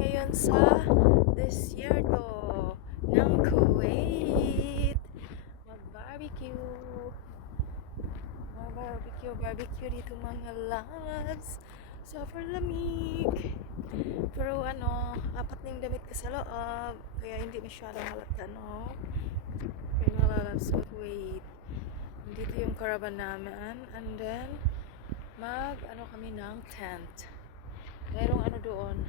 ngayon sa desierto ng Kuwait. Mag-barbecue. Barbecue dito mga loves. Super lamig. Pero apat na yung damit ko sa loob. Kaya hindi masyadong halata, no? Kaya mga loves sa Kuwait. Dito yung caravan namin. And then, kami ng tent. Mayroong doon.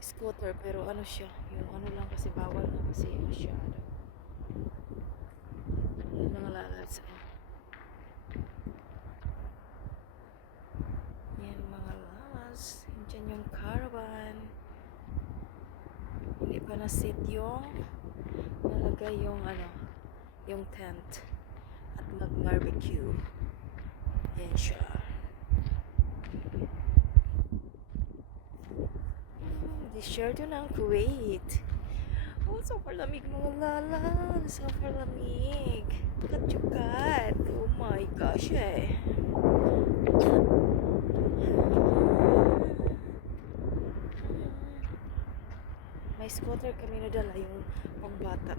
Scooter, pero siya, yung lang kasi bawal na kasi masyado. Yan mga lalabs. Yan mga lalabs. Diyan yung caravan. Hindi pa na-sit yung nalagay yung yung tent at mag-barbecue. Yan siya. Desierto ng Kuwait. Oh, super lamig mga lalan. Super lamig. Katsukat. Oh my gosh eh. May scooter kami nadala yung pangbata.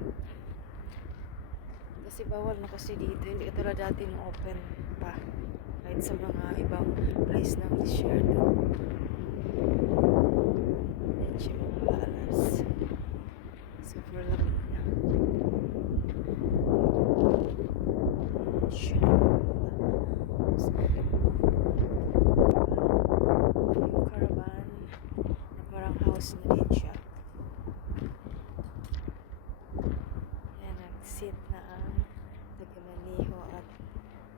Kasi bawal na kasi dito. Hindi katulad dati ng open pa. Kahit sa mga ibang place ng desierto. Yan siya mga lalas. Super lamig na. Yan siya. Yung caravan na parang house na din siya. Yan, nag-sit na ang taga-maniho at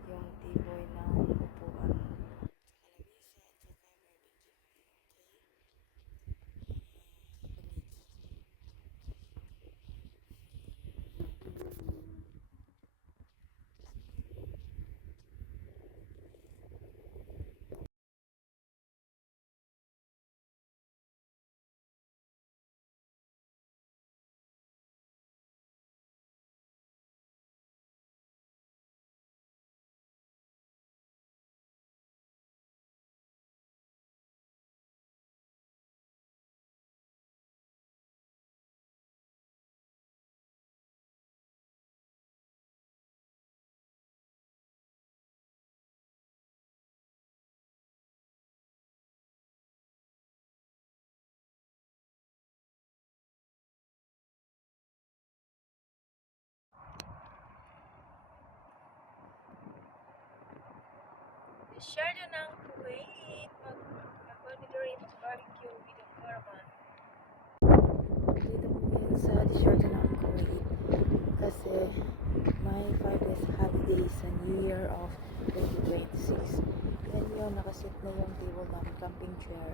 yung tiboy ng upuan. Desierto ng Kuwait. Mag-barbecue with the caravan. Dito po yan sa desierto ng Kuwait. Kasi may 5 days holiday sa New Year of 2026. Then yun, nakasit na yung table namin, camping chair.